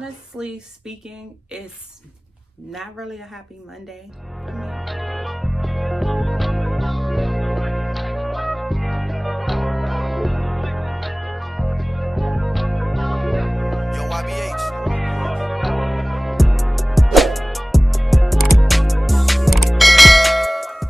honestly speaking, it's not really a happy Monday for me.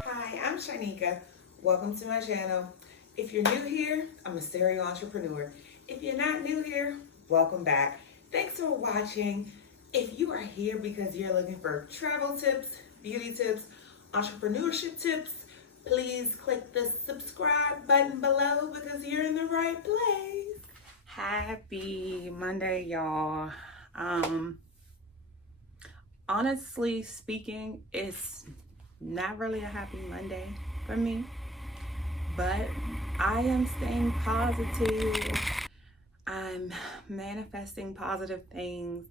Hi, I'm Shynika. Welcome to my channel. If you're new here, I'm a serial entrepreneur. If you're not new here, welcome back. Thanks for watching. If you are here because you're looking for travel tips, beauty tips, entrepreneurship tips, please click the subscribe button below because you're in the right place. Happy Monday, y'all. Honestly speaking, it's not really a happy Monday for me, but I am staying positive. I'm manifesting positive things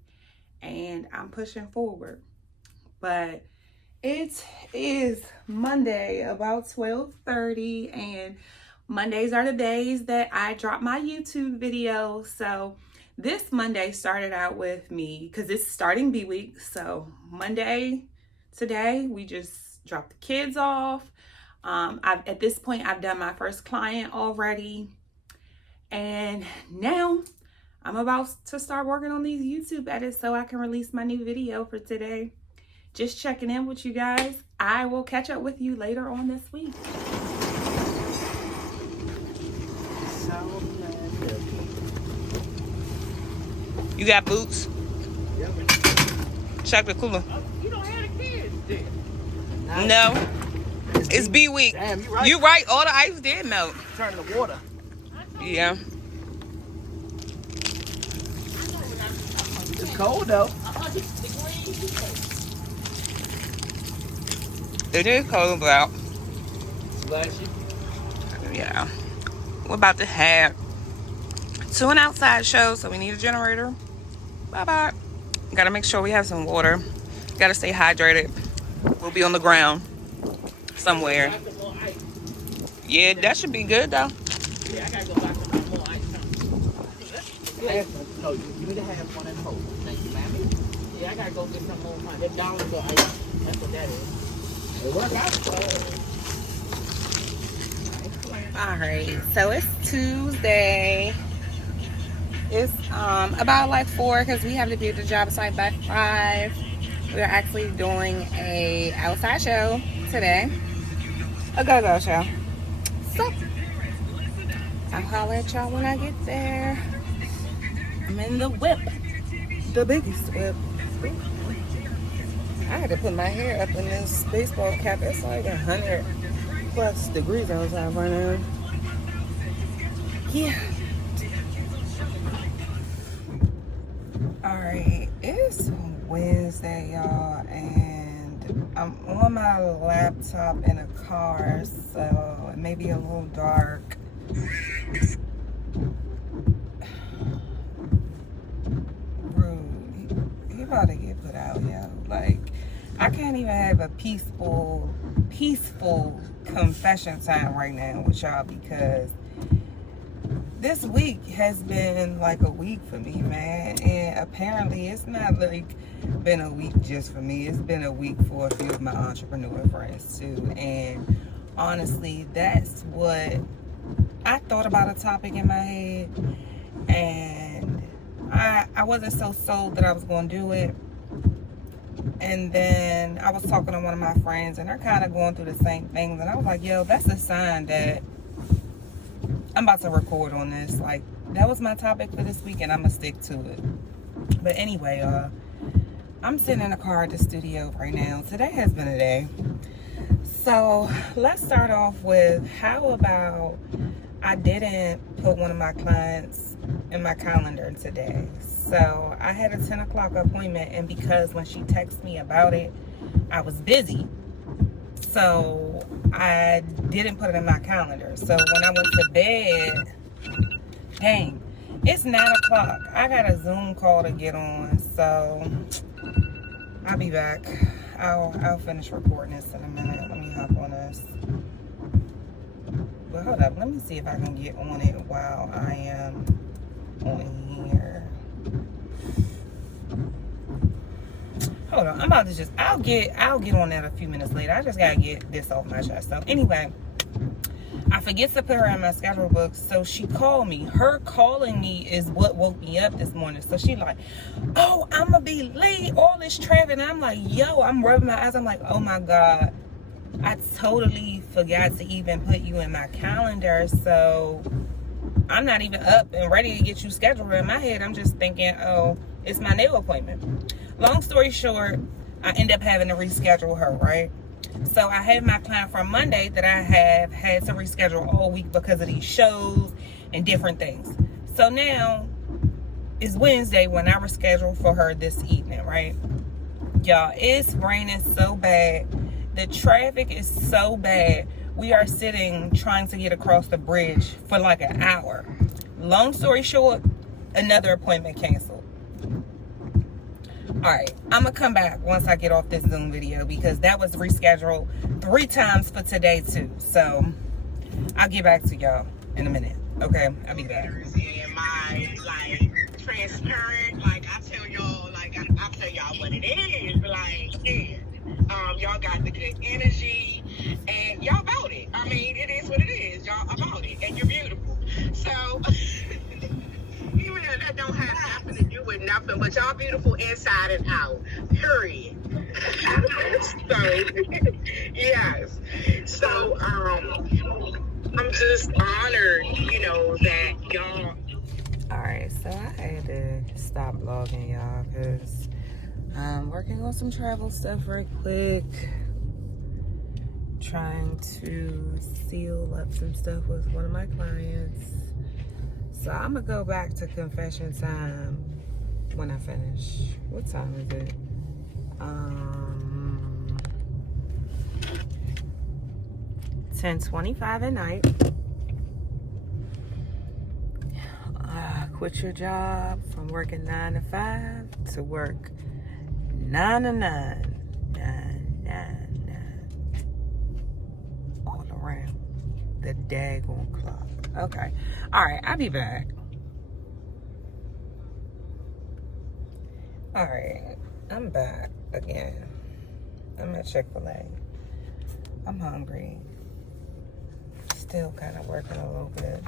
and I'm pushing forward. But it is Monday, about 12:30, and Mondays are the days that I drop my YouTube video. So this Monday started out with me because it's starting B week. So Monday, today, we just dropped the kids off. At this point, I've done my first client already. And now I'm about to start working on these YouTube edits so I can release my new video for today. Just checking in with you guys. I will catch up with you later on this week. You got boots? Yep. Check the cooler. You don't have the kids then. No. It's B week. Damn, you right. You right. All the ice did melt. Turn the water. Yeah. It's cold though. It is cold out. Slushy. Yeah. We're about to have an outside show, so we need a generator. Bye-bye. Gotta make sure we have some water. Gotta stay hydrated. We'll be on the ground somewhere. Yeah, that should be good though. Yeah, I gotta go buy some more ice. No, you need to have one at home. Thank you, ma'am. Yeah, I gotta go get some more. That dollar for ice. That's what that is. It work out. Alright, so it's Tuesday. It's about like 4 because we have to be at the job site by 5. We're actually doing a outside show today. A go-go show. So I'll holler at y'all when I get there. I'm in the whip. The biggest whip. I had to put my hair up in this baseball cap. It's like 100 plus degrees outside right now. Yeah. Alright, it's Wednesday, y'all, and I'm on my laptop in a car, so it may be a little dark. Rude. He about to get put out, yo. Like, I can't even have a peaceful confession time right now with y'all because this week has been like a week for me, man. And apparently it's not like been a week just for me. It's been a week for a few of my entrepreneur friends too. And honestly, that's what I thought about a topic in my head. And I wasn't so sold that I was going to do it. And then I was talking to one of my friends and they're kind of going through the same things. And I was like, yo, that's a sign that I'm about to record on this. Like, that was my topic for this week and I'm gonna stick to it. But anyway, I'm sitting in the car at the studio right now. Today has been a day. So let's start off with how about I didn't put one of my clients in my calendar today. So I had a 10 o'clock appointment, and because when she texted me about it, I was busy. So I didn't put it in my calendar. So when I went to bed, dang, it's 9 o'clock. I got a Zoom call to get on, so I'll be back. I'll finish recording this in a minute. Let me hop on this. But hold up, let me see if I can get on it while I am on here. hold on. I'm about to just, I'll get on that a few minutes later. I just gotta get this off my chest. So anyway, I forget to put her in my schedule book, so she called me. Her calling me is what woke me up this morning. So she like, oh, I'm gonna be late, all this traffic. And I'm like, yo, I'm rubbing my eyes. I'm like, oh my God, I totally forgot to even put you in my calendar. So I'm not even up and ready to get you scheduled. In my head, I'm just thinking, oh, it's my nail appointment. Long story short, I end up having to reschedule her, right? So I have my client from Monday that I have had to reschedule all week because of these shows and different things. So now it's Wednesday when I rescheduled for her this evening, right? Y'all, it's raining so bad. The traffic is so bad. We are sitting trying to get across the bridge for like an hour. Long story short, another appointment canceled. All right, I'm gonna come back once I get off this Zoom video because that was rescheduled 3 times for today too. So I'll get back to y'all in a minute. Okay, I'll be back. And my transparent, I tell y'all, I tell y'all what it is. Y'all got the good energy, and y'all about it. I mean, it is what it is. Y'all about it, and you're beautiful. So. Even though that don't have nothing to do with nothing, but y'all beautiful inside and out. Period. So, yes. So, I'm just honored, that y'all. All right, so I had to stop vlogging, y'all, because I'm working on some travel stuff right quick. Trying to seal up some stuff with one of my clients. So I'm gonna go back to confession time when I finish. What time is it? 10:25 at night. Quit your job from working 9 to 5 to work 9 to 9. 9. All around the daggone clock. Okay. All right. I'll be back. All right. I'm back again. I'm at Chick-fil-A. I'm hungry. Still kind of working a little bit.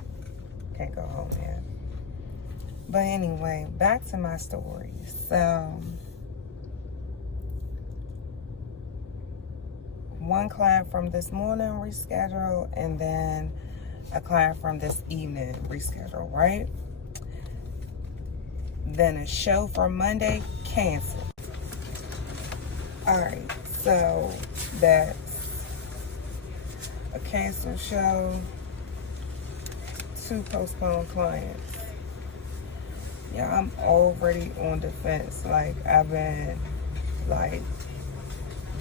Can't go home yet. But anyway, back to my story. So, one client from this morning rescheduled, and then a client from this evening rescheduled, right? Then a show for Monday canceled. All right, so that's a canceled show, 2 postponed clients. Yeah, I'm already on the fence. I've been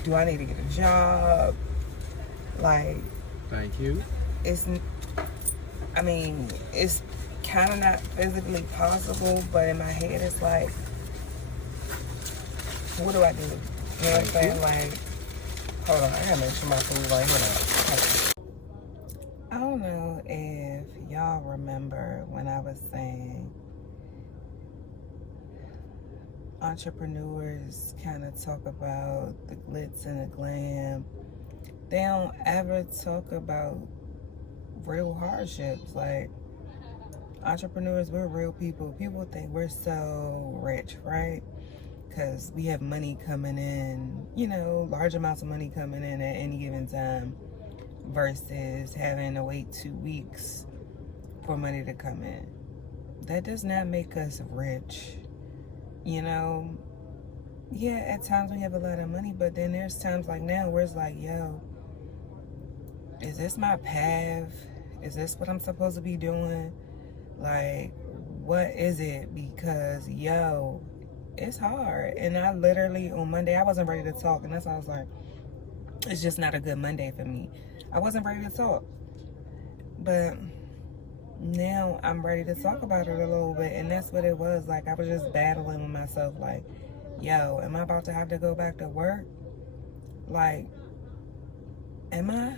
do I need to get a job? Thank you. It's kind of not physically possible, but in my head it's like, what do I do? You know what I'm saying? Hold on, I gotta make sure my food right. Hold on. I don't know if y'all remember when I was saying entrepreneurs kind of talk about the glitz and the glam. They don't ever talk about real hardships. Entrepreneurs, we're real people. People think we're so rich, right? Because we have money coming in, large amounts of money coming in at any given time versus having to wait 2 weeks for money to come in. That does not make us rich. Yeah, at times we have a lot of money, but then there's times like now where it's like, yo, is this my path? Is this what I'm supposed to be doing? What is it? Because, yo, it's hard. And I literally, on Monday, I wasn't ready to talk. And that's why I was like, it's just not a good Monday for me. I wasn't ready to talk. But now I'm ready to talk about it a little bit. And that's what it was. I was just battling with myself. Yo, am I about to have to go back to work? Am I?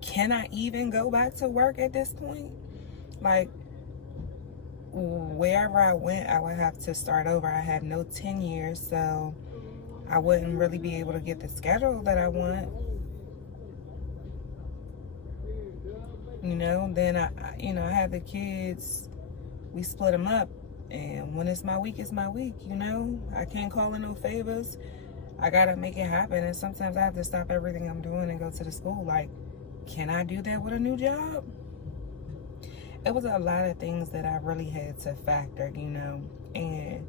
Can I even go back to work at this point? Wherever I went, I would have to start over. I have no tenure, so I wouldn't really be able to get the schedule that I want. You know, then I have the kids, we split them up, and when it's my week, it's my week, you know? I can't call in no favors. I gotta make it happen, and sometimes I have to stop everything I'm doing and go to the school. Like, can I do that with a new job? It was a lot of things that I really had to factor, you know, and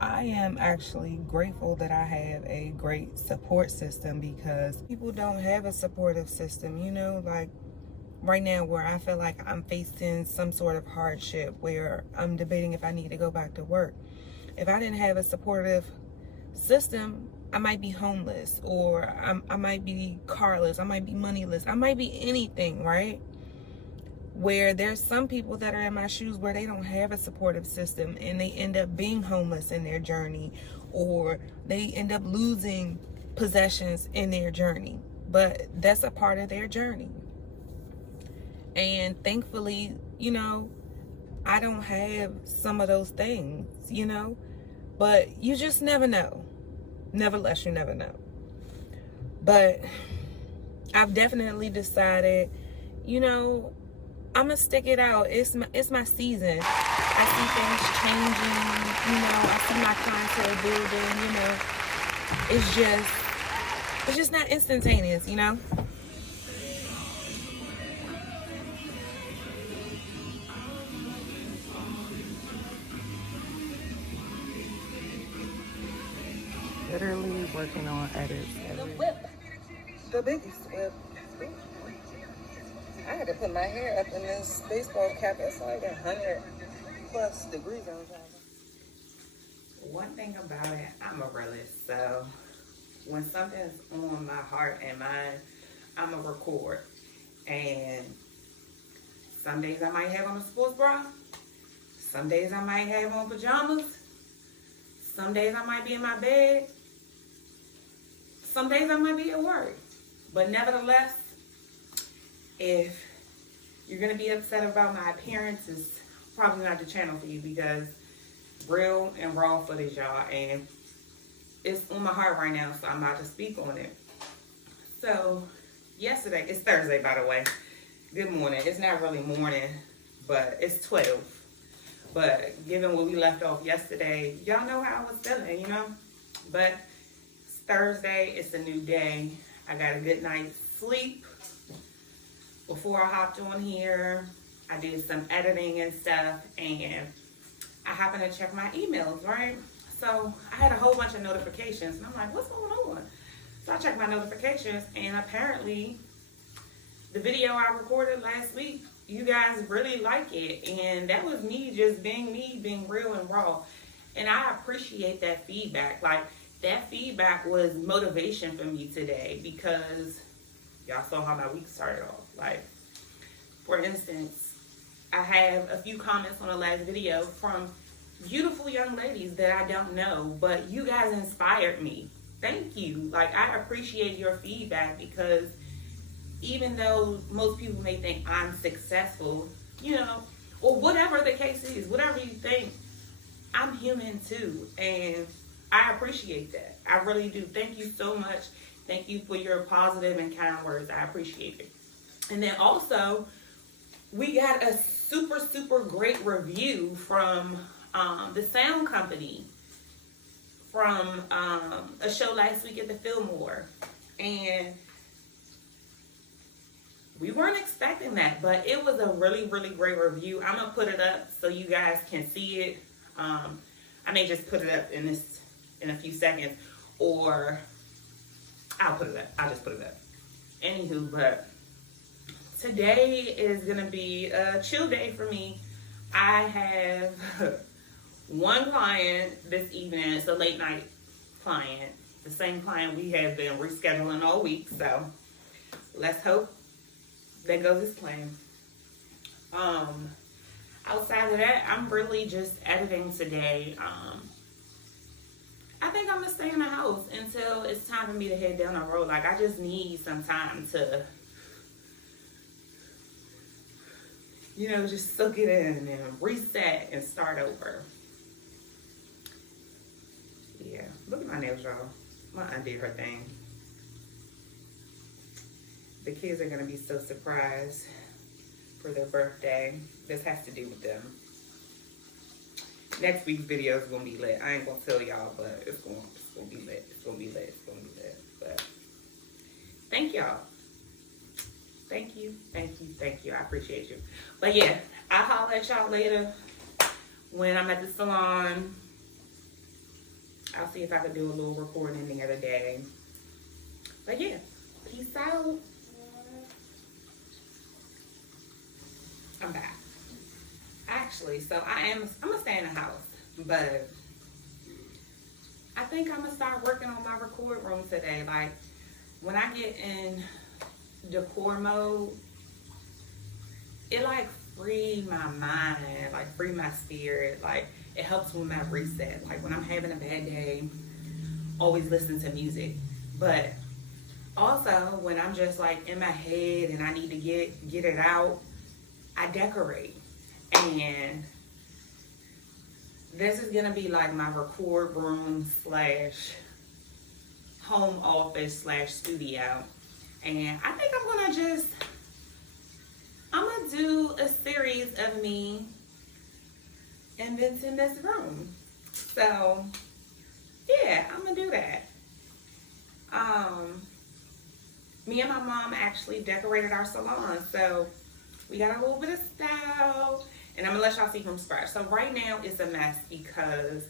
I am actually grateful that I have a great support system, because people don't have a supportive system, you know, like right now where I feel like I'm facing some sort of hardship where I'm debating if I need to go back to work. If I didn't have a supportive system, I might be homeless, or I might be carless, I might be moneyless, I might be anything, right? Where there's some people that are in my shoes where they don't have a supportive system, and they end up being homeless in their journey, or they end up losing possessions in their journey. But that's a part of their journey. And thankfully, you know, I don't have some of those things, you know, but you just never know. Nevertheless, you never know. But I've definitely decided, you know, I'm gonna stick it out. It's my season. I see things changing, you know, I see my clientele building, you know. It's just not instantaneous, you know. Literally working on edits. The biggest whip. I had to put my hair up in this baseball cap. It's like 100+ degrees outside. One thing about it, I'm a realist. So when something's on my heart and mind, I'm a record. And some days I might have on a sports bra. Some days I might have on pajamas. Some days I might be in my bed. Some days I might be at work. But nevertheless, if you're going to be upset about my appearance, it's probably not the channel for you, because real and raw footage, y'all. And it's on my heart right now, so I'm about to speak on it. So yesterday, it's Thursday, by the way. Good morning. It's not really morning, but it's 12. But given what we left off yesterday, y'all know how I was feeling, you know? But it's Thursday, it's a new day. I got a good night's sleep. Before I hopped on here, I did some editing and stuff, and I happened to check my emails, right? So I had a whole bunch of notifications, and I'm like, what's going on? So I checked my notifications, and apparently the video I recorded last week, you guys really like it. And that was me just being me, being real and raw. And I appreciate that feedback. Like, that feedback was motivation for me today, because y'all saw how my week started off. Like, for instance, I have a few comments on the last video from beautiful young ladies that I don't know, but you guys inspired me. Thank you. Like, I appreciate your feedback, because even though most people may think I'm successful, you know, or whatever the case is, whatever you think, I'm human too. And I appreciate that. I really do. Thank you so much. Thank you for your positive and kind words. I appreciate it. And then also, we got a super, super great review from the sound company from a show last week at the Fillmore. And we weren't expecting that, but it was a really, really great review. I'm going to put it up so you guys can see it. I may just put it up in a few seconds, or I'll put it up. I'll just put it up. Anywho, but today is going to be a chill day for me. I have one client this evening. It's a late night client. The same client we have been rescheduling all week. So let's hope that goes as planned. Outside of that, I'm really just editing today. I think I'm gonna stay in the house until it's time for me to head down the road. Like, I just need some time to, you know, just soak it in and reset and start over. Yeah, look at my my nails, y'all. My aunt did her thing. The kids are gonna be so surprised for their birthday. This has to do with them. Next week's video is gonna be lit. I ain't gonna tell y'all, but it's gonna be lit. It's gonna be lit. It's gonna be lit. But thank y'all. Thank you. Thank you. Thank you. I appreciate you. But yeah, I'll holler at y'all later when I'm at the salon. I'll see if I can do a little recording the other day. But yeah, peace out. I'm back. Actually, so I'm gonna stay in the house, but I think I'm gonna start working on my record room today. Like when I get in decor mode, it like free my mind, like free my spirit. Like it helps with my reset. Like when I'm having a bad day, always listen to music. But also when I'm just like in my head and I need to get it out, I decorate. And this is gonna be like my record room slash home office slash studio. And I think I'm gonna do a series of me inventing this room. So yeah, I'm gonna do that. Me and my mom actually decorated our salon, so we got a little bit of style, and I'm gonna let y'all see from scratch. So right now it's a mess because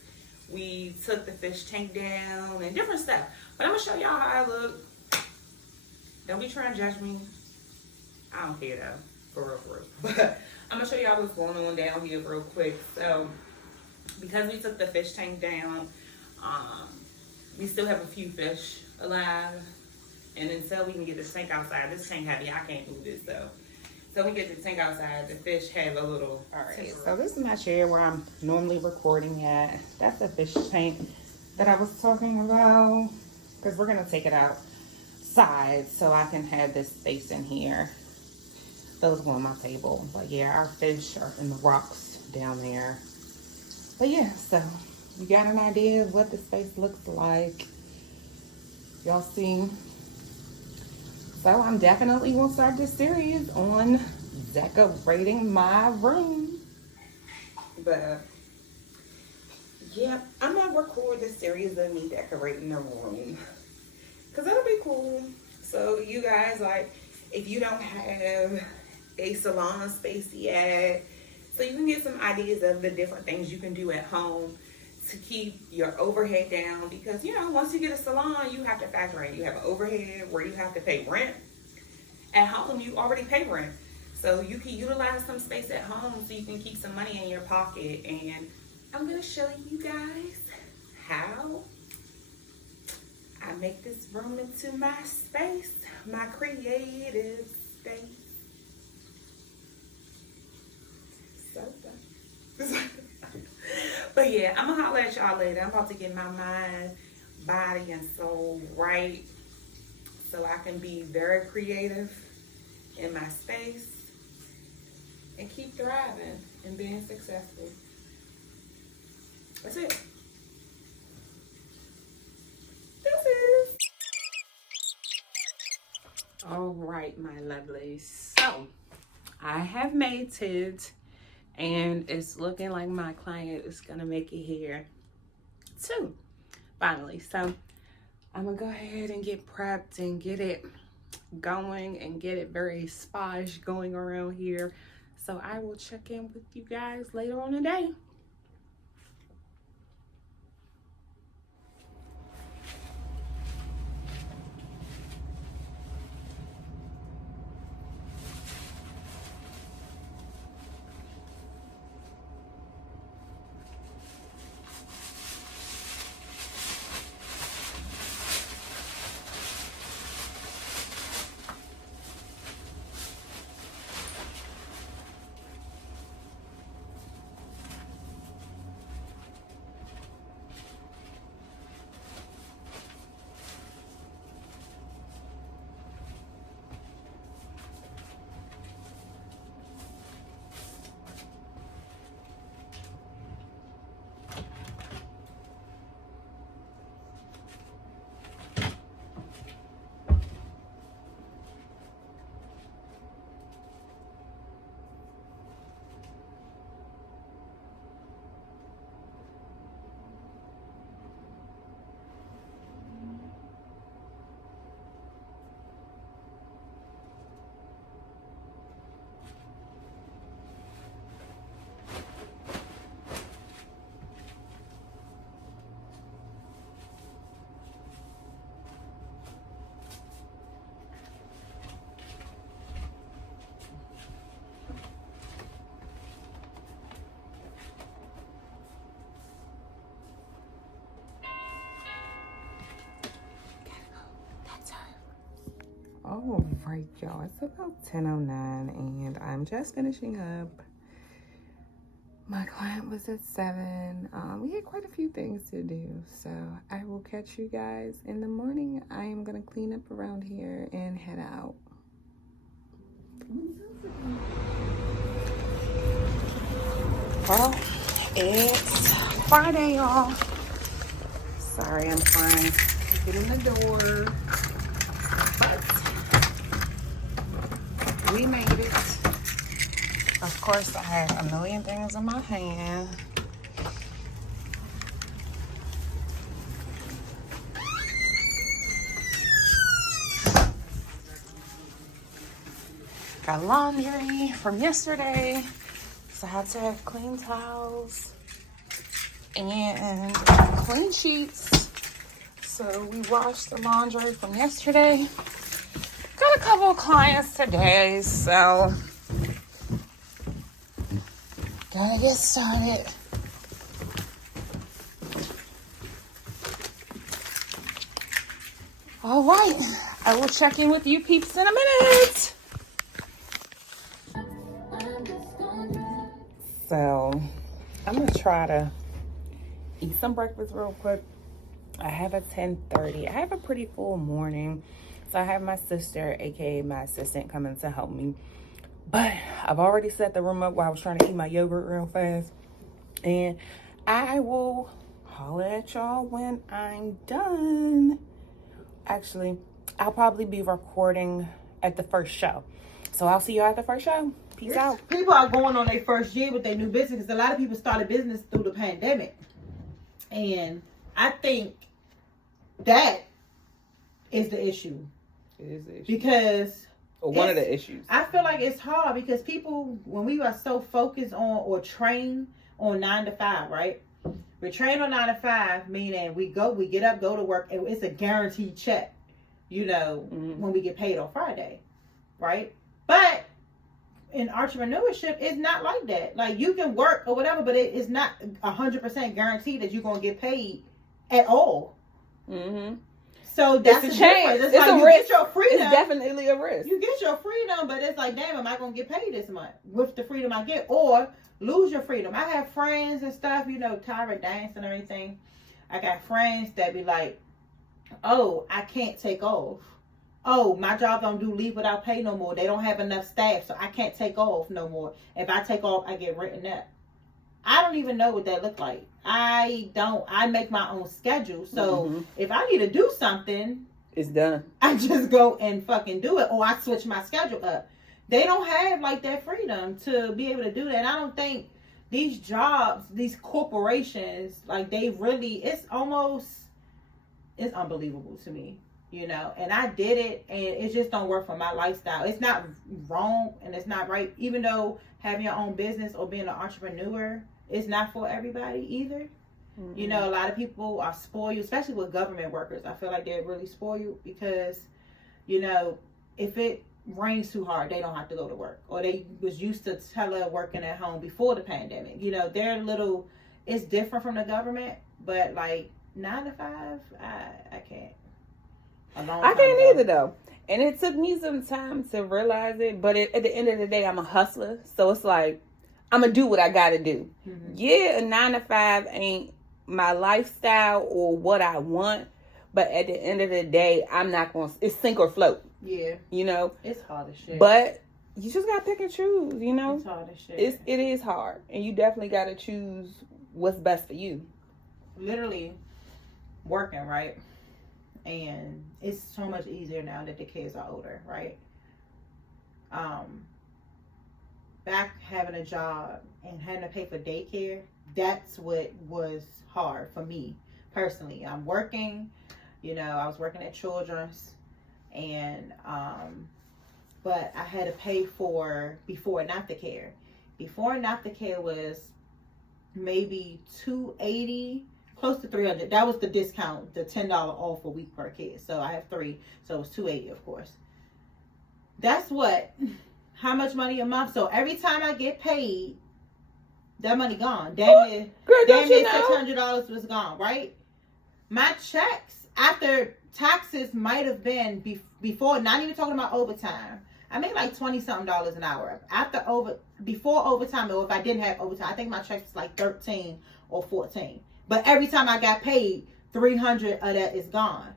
we took the fish tank down and different stuff. But I'm gonna show y'all how I look. Don't be trying to judge me. I don't care though, for real. But I'm gonna show y'all what's going on down here real quick. So because we took the fish tank down, we still have a few fish alive. And until we can get this tank outside, this tank heavy, I can't move it, so we get the tank outside, the fish have a little... Alright, so this is my chair where I'm normally recording at. That's the fish tank that I was talking about, because we're going to take it outside so I can have this space in here. Those go on my table. But yeah, our fish are in the rocks down there. But yeah, so you got an idea of what the space looks like. Y'all see? So I'm definitely going to start this series on decorating my room. But yeah, I'm going to record this series of me decorating the room, because that'll be cool. So you guys, like, if you don't have a salon space yet, so you can get some ideas of the different things you can do at home to keep your overhead down, because you know, once you get a salon, you have to factor in, you have an overhead where you have to pay rent. At home, you already pay rent, so you can utilize some space at home so you can keep some money in your pocket. And I'm gonna show you guys how I make this room into my space, my creative space. So done. But yeah, I'm gonna holler at y'all later. I'm about to get my mind, body, and soul right so I can be very creative in my space and keep thriving and being successful. That's it. This is. All right, my lovelies. So I have made it. And it's looking like my client is gonna make it here too, finally. So I'm gonna go ahead and get prepped and get it going and get it very spa-ish going around here. So I will check in with you guys later on today. All right, y'all. It's about 10:09, and I'm just finishing up. My client was at 7. We had quite a few things to do, so I will catch you guys in the morning. I am gonna clean up around here and head out. Well, it's Friday, y'all. Sorry, I'm trying to get in the door, but we made it. Of course, I had a million things in my hand. Got laundry from yesterday, so I had to have clean towels and clean sheets. So we washed the laundry from yesterday. Got a couple of clients today, so gotta get started. All right, I will check in with you peeps in a minute. So I'm gonna try to eat some breakfast real quick. I have a 10:30. I have a pretty full morning. So I have my sister, aka my assistant, coming to help me. But I've already set the room up while I was trying to eat my yogurt real fast. And I will holler at y'all when I'm done. Actually, I'll probably be recording at the first show. So I'll see y'all at the first show. Peace out. People are going on their first year with their new business because a lot of people started business through the pandemic. And I think that is the issue. It is the issue. Because Or one of the issues. I feel like it's hard because people, when we are so focused on or trained on 9 to 5, right? We're trained on 9 to 5, meaning we get up, go to work, and it's a guaranteed check, when we get paid on Friday, right? But in entrepreneurship, it's not like that. Like, you can work or whatever, but it is not 100% guaranteed that you're going to get paid at all. Mm-hmm. So that's a the change. difference. It's like a you risk. get your freedom. It's definitely a risk. You get your freedom, but it's like, damn, am I going to get paid this month with the freedom I get? Or lose your freedom. I have friends and stuff, Tyra dance and everything. I got friends that be like, oh, I can't take off. Oh, my job don't do leave without pay no more. They don't have enough staff, so I can't take off no more. If I take off, I get written up. I don't even know what that look like. I make my own schedule. So if I need to do something, it's done. I just go and fucking do it, or I switch my schedule up. They don't have like that freedom to be able to do that. And I don't think these jobs, these corporations, like it's unbelievable to me, and I did it and it just don't work for my lifestyle. It's not wrong and it's not right. Even though having your own business or being an entrepreneur is not for everybody either. Mm-hmm. A lot of people are spoiled, especially with government workers. I feel like they're really spoiled because, if it rains too hard, they don't have to go to work. Or they was used to teleworking at home before the pandemic. It's different from the government, but like 9 to 5, I can't. I can't either though. And it took me some time to realize it, but at the end of the day, I'm a hustler. So it's like, I'm going to do what I got to do. Mm-hmm. Yeah, a 9 to 5 ain't my lifestyle or what I want. But at the end of the day, I'm not going to, it's sink or float. Yeah. It's hard as shit. But you just got to pick and choose, It's hard as shit. It is hard. And you definitely got to choose what's best for you. Literally working, right? And it's so much easier now that the kids are older, right? Back having a job and having to pay for daycare, that's what was hard for me personally. I'm working, I was working at Children's, and but I had to pay for before and after care. Before and after care was maybe $280, close to $300. That was the discount, the $10 off a week per kid. So I have 3, so it was $280, of course. That's how much money a month? So every time I get paid, that money gone. Damn near $600 was gone, right? My checks, after taxes might have been before, not even talking about overtime. I made like $20-something an hour. Before overtime, or if I didn't have overtime, I think my check was like 13 or 14. But every time I got paid, 300 of that is gone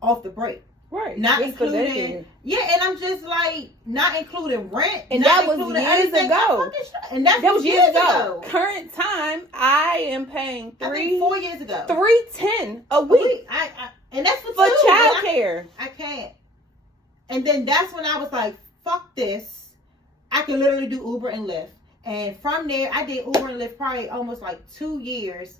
off the break. Right. Not just including, yeah, and I'm just like, not including rent. And not that was including years everything. ago. And that was years ago. Current time, I am paying I think 4 years ago. $310 a week. And that's for childcare. I can't. And then that's when I was like, fuck this. I can literally do Uber and Lyft. And from there, I did Uber and Lyft probably almost like 2 years.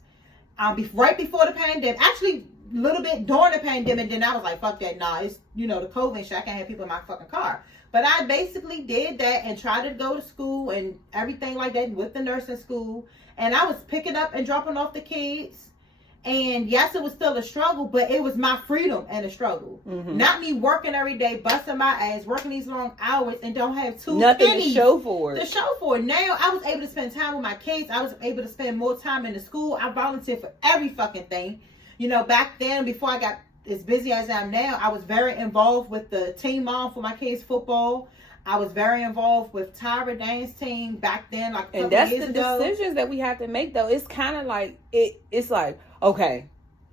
Right before the pandemic. Actually, a little bit during the pandemic. Then I was like, fuck that. Nah, it's, the COVID shit. I can't have people in my fucking car. But I basically did that and tried to go to school and everything like that with the nursing school. And I was picking up and dropping off the kids. And yes, it was still a struggle, but it was my freedom and a struggle. Mm-hmm. Not me working every day, busting my ass, working these long hours, and don't have nothing to show for it. Now, I was able to spend time with my kids. I was able to spend more time in the school. I volunteered for every fucking thing. Back then, before I got as busy as I am now, I was very involved with the team mom for my kids' football. I was very involved with Tyra Dane's team back then, like a couple years ago. And that's the decisions that we have to make, though. It's kind of like, it's like, okay,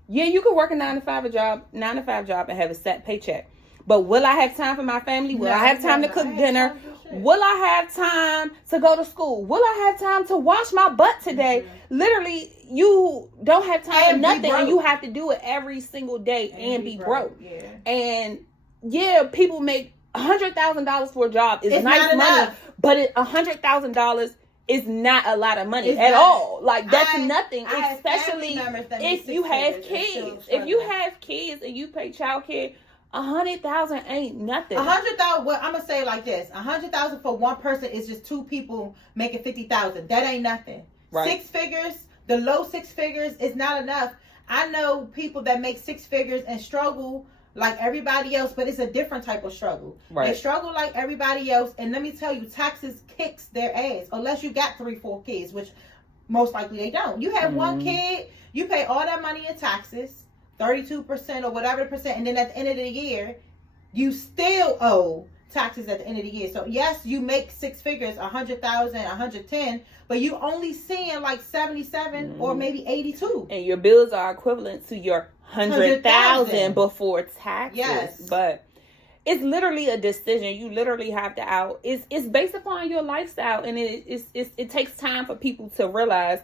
yeah, you could work a 9-to-5 job and have a set paycheck. But will I have time for my family? Will I have time to cook dinner? Will I have time to go to school? Will I have time to wash my butt today? Mm-hmm. Literally, you don't have time for nothing, and you have to do it every single day and be broke. Yeah. And yeah, people make $100,000 for a job is nice money, but $100,000 is not a lot of money at all. Like, that's nothing, especially if you have kids. If you have kids and you pay childcare, $100,000 ain't nothing. $100,000. Well, I'm gonna say it like this: $100,000 for one person is just two people making $50,000. That ain't nothing. Right. 6 figures, the low 6 figures is not enough. I know people that make 6 figures and struggle like everybody else, but it's a different type of struggle. Right. They struggle like everybody else, and let me tell you, taxes kicks their ass unless you got 3-4 kids, which most likely they don't. You have one kid, you pay all that money in taxes, 32% or whatever percent, and then at the end of the year, you still owe taxes at the end of the year. So yes, you make 6 figures, 100,000, 110, but you only seeing like 77 or maybe 82. And your bills are equivalent to your 100,000 before taxes. Yes, but it's literally a decision. You literally have to it's based upon your lifestyle, and it takes time for people to realize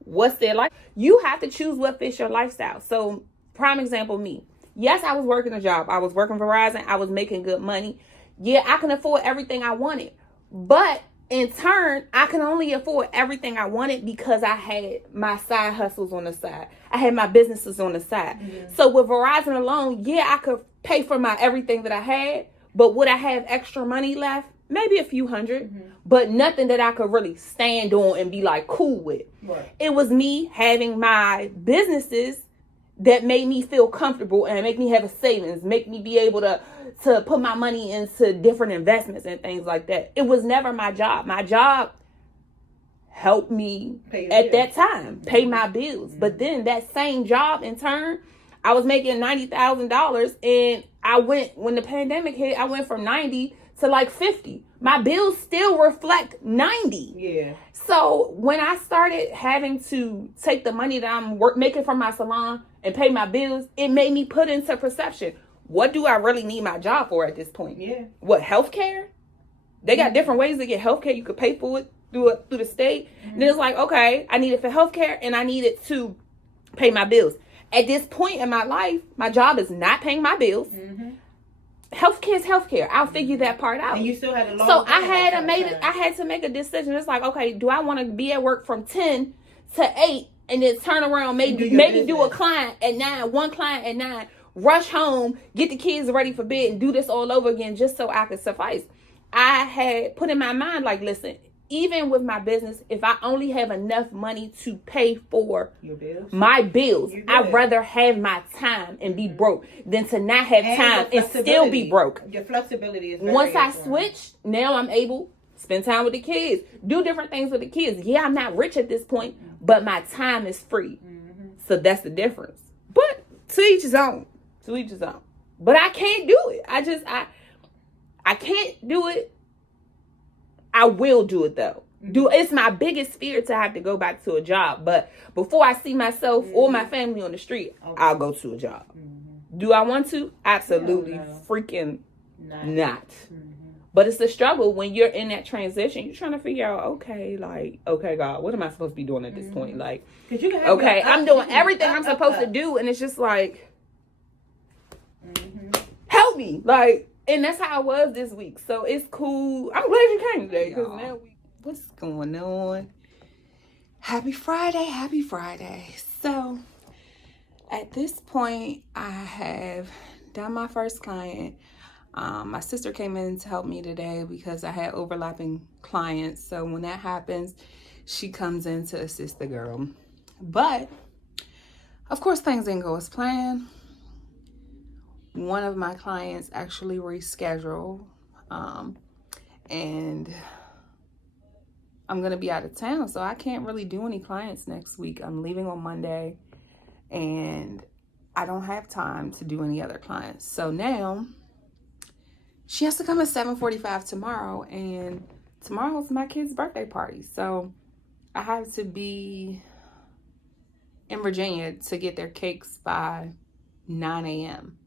what's their life. You have to choose what fits your lifestyle. So, prime example, me. Yes, I was working a job. I was working Verizon. I was making good money. Yeah, I can afford everything I wanted, but in turn, I can only afford everything I wanted because I had my side hustles on the side. I had my businesses on the side. Mm-hmm. So with Verizon alone, yeah, I could pay for my everything that I had, but would I have extra money left? Maybe a few hundred, but nothing that I could really stand on and be like cool with. Right. It was me having my businesses that made me feel comfortable and make me have a savings, make me be able to put my money into different investments and things like that. It was never my job. My job helped me at that time pay my bills. Mm-hmm. But then that same job in turn, I was making $90,000, and when the pandemic hit, I went from 90 to like 50. My bills still reflect 90. Yeah. So when I started having to take the money that I'm making from my salon and pay my bills, it made me put into perception, what do I really need my job for at this point? Yeah. What, healthcare? They got different ways to get healthcare. You could pay for it through the state. Mm-hmm. And then it's like, okay, I need it for healthcare and I need it to pay my bills. At this point in my life, my job is not paying my bills. Mm-hmm. Healthcare is healthcare. I'll figure that part out. And you still had a long I had to make a decision. It's like, okay, do I want to be at work from 10 to 8 and then turn around, maybe do a client at 9, one client at 9, rush home, get the kids ready for bed, and do this all over again just so I could suffice. I had put in my mind, like, listen, even with my business, if I only have enough money to pay for my bills, I'd rather have my time and be broke than to not have time and still be broke. Your flexibility is once I switch, now I'm able to spend time with the kids, do different things with the kids. Yeah, I'm not rich at this point, but my time is free. Mm-hmm. So that's the difference. But to each his own. To each his own. But I can't do it. I can't do it. I will do it though. It's my biggest fear to have to go back to a job. But before I see myself or my family on the street, I'll go to a job. Do I want to? Absolutely freaking not. But it's a struggle when you're in that transition. You're trying to figure out, okay, God, what am I supposed to be doing at this point? Like, okay, I'm doing everything I'm supposed to do, and it's just like, help me. Like, and that's how I was this week. So it's cool. I'm glad you came today. Because now what's going on? Happy Friday. Happy Friday. So at this point, I have done my first client. My sister came in to help me today because I had overlapping clients. So when that happens, she comes in to assist the girl. But of course, things didn't go as planned. One of my clients actually rescheduled, and I'm going to be out of town, so I can't really do any clients next week. I'm leaving on Monday, and I don't have time to do any other clients. So now she has to come at 7:45 tomorrow, and tomorrow's my kid's birthday party. So I have to be in Virginia to get their cakes by 9 a.m.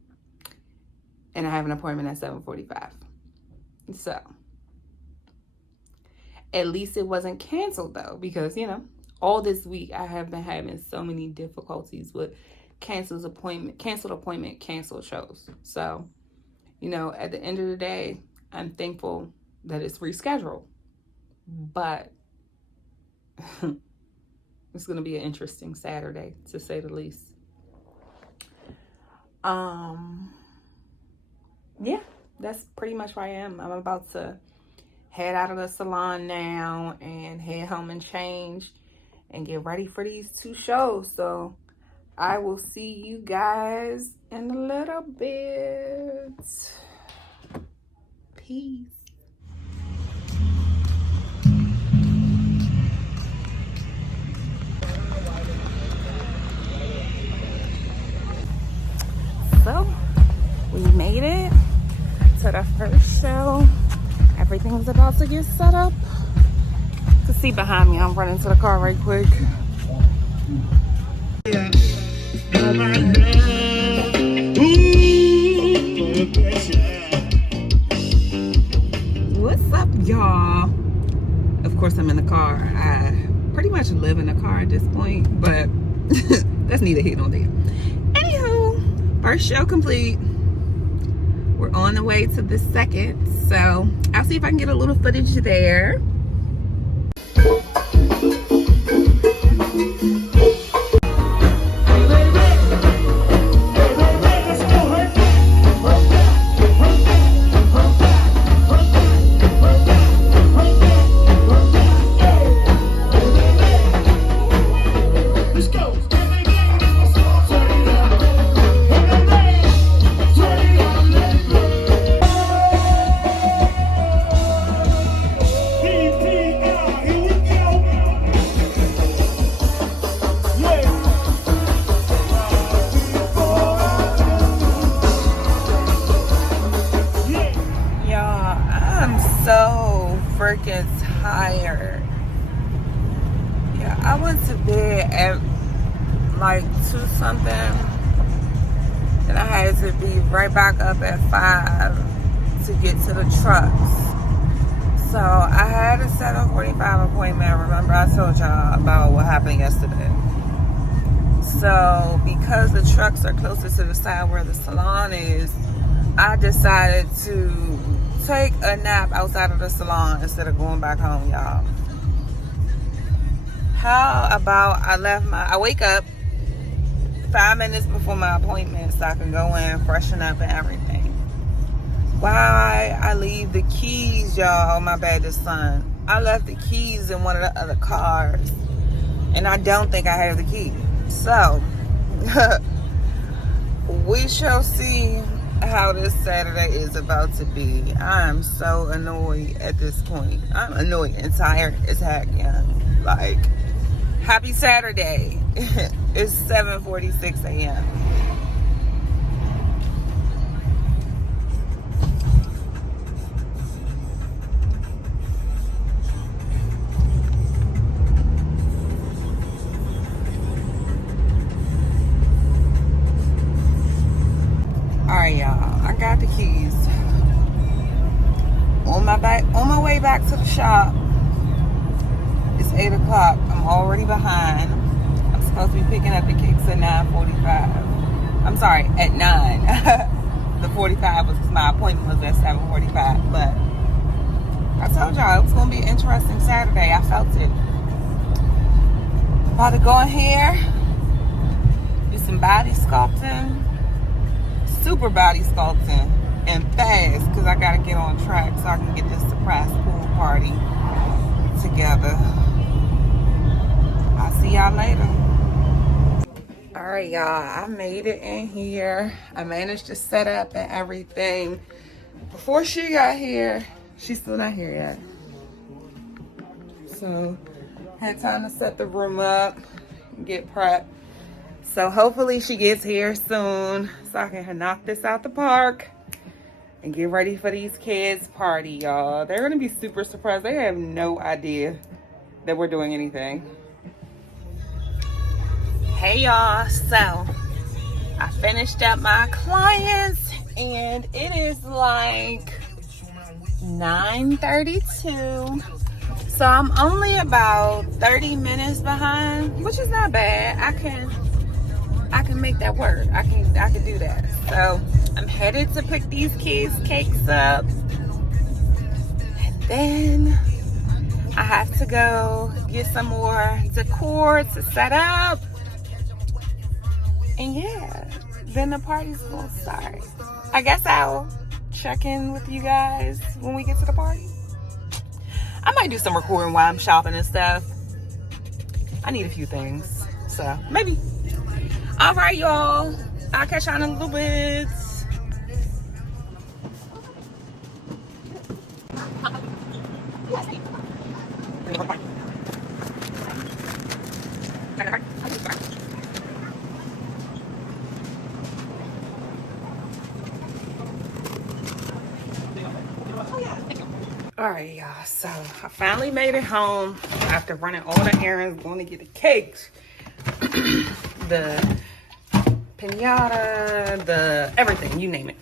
And I have an appointment at 7:45. So at least it wasn't canceled though, because all this week I have been having so many difficulties with canceled appointment, canceled shows. So, at the end of the day, I'm thankful that it's rescheduled. But it's gonna be an interesting Saturday, to say the least. Yeah, that's pretty much where I am. I'm about to head out of the salon now and head home and change and get ready for these 2 shows. So I will see you guys in a little bit. Peace. So we made it to the first show. Everything's about to get set up. You can see behind me, I'm running to the car right quick. What's up, y'all? Of course, I'm in the car. I pretty much live in the car at this point, but that's neither here nor there. Anywho, first show complete. We're on the way to the second, so I'll see if I can get a little footage there. Freaking tired. Yeah, I went to bed at like 2 something, and I had to be right back up at 5 to get to the trucks. So I had a 7:45 appointment. Remember I told y'all about what happened yesterday. So because the trucks are closer to the side where the salon is, I decided to take a nap outside of the salon instead of going back home, y'all. How about I wake up 5 minutes before my appointment so I can go in, freshen up and everything. Why I leave the keys, y'all, my bad, the sun. I left the keys in one of the other cars, and I don't think I have the key. So we shall see how this Saturday is about to be. I am so annoyed at this point. I'm annoyed and tired as heck, yeah. Like, happy Saturday. It's 7:46 a.m. shop. It's 8 o'clock. I'm already behind. I'm supposed to be picking up the cakes at 9:45. I'm sorry, at 9. The 45 was my appointment was at 7:45. But I told y'all it was gonna be an interesting Saturday. I felt it. About to go in here, do some body sculpting, super body sculpting, and fast because I gotta get on track so I can get this surprise pool party together. I'll see y'all later. All right, y'all, I made it in here. I managed to set up and everything. Before she got here, she's still not here yet. So, had time to set the room up, get prepped. So hopefully she gets here soon so I can knock this out the park and get ready for these kids' party, y'all. They're gonna be super surprised. They have no idea that we're doing anything. Hey y'all, so I finished up my clients and it is like 9:32. So I'm only about 30 minutes behind, which is not bad. I can make that work. I can do that. So I'm headed to pick these kids' cakes up. And then I have to go get some more decor to set up. And yeah, then the party's gonna start. I guess I'll check in with you guys when we get to the party. I might do some recording while I'm shopping and stuff. I need a few things, so maybe. All right, y'all. I'll catch y'all in a little bit. All right, y'all, so I finally made it home after running all the errands, going to get the cakes, the pinata, the everything, you name it.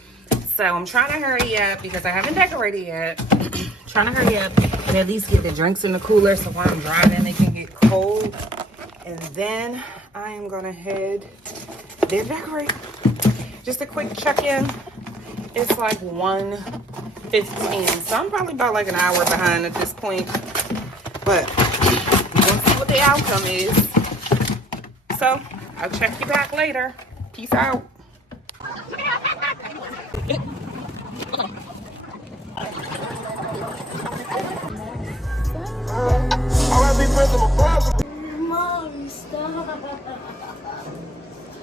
So I'm trying to hurry up because I haven't decorated yet. Trying to hurry up and at least get the drinks in the cooler so while I'm driving they can get cold. And then I am gonna head there to decorate. Just a quick check-in. It's like 1:15, so I'm probably about like an hour behind at this point. But we'll see what the outcome is. So I'll check you back later. Peace out.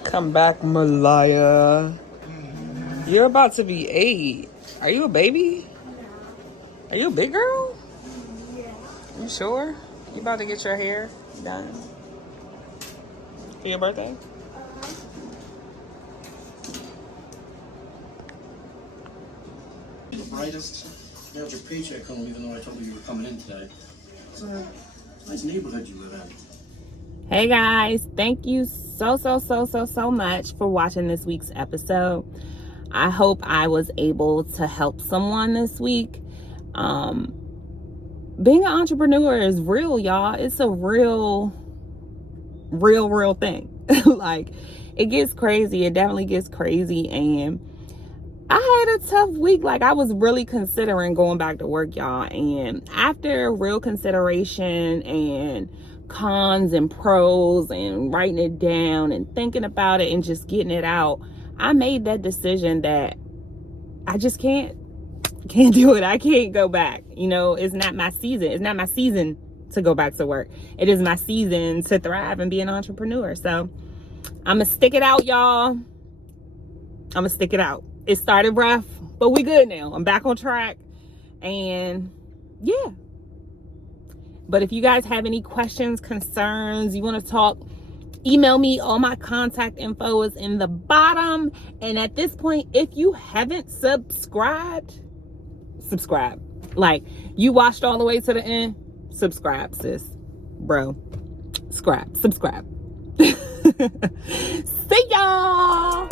Come back, Malaya. You're about to be 8. Are you a baby? Are you a big girl? Yeah. You sure? You about to get your hair done for your birthday? The brightest. You got your paycheck home even though I told you were coming in today. It's a nice neighborhood you live in. Hey guys, thank you so much for watching this week's episode. I hope I was able to help someone this week. Being an entrepreneur is real, y'all. It's a real thing. Like, it gets crazy. It definitely gets crazy. And I had a tough week. Like, I was really considering going back to work, y'all. And after real consideration and cons and pros and writing it down and thinking about it and just getting it out, I made that decision that I just can't do it. I can't go back. You know, it's not my season. It's not my season to go back to work. It is my season to thrive and be an entrepreneur. So I'm going to stick it out, y'all. I'm going to stick it out. It started rough, but we good now. I'm back on track. And yeah. But if you guys have any questions, concerns, you want to talk, email me. All my contact info is in the bottom. And at this point, if you haven't subscribed, subscribe. Like, you watched all the way to the end, subscribe, sis. Bro, subscribe. See y'all.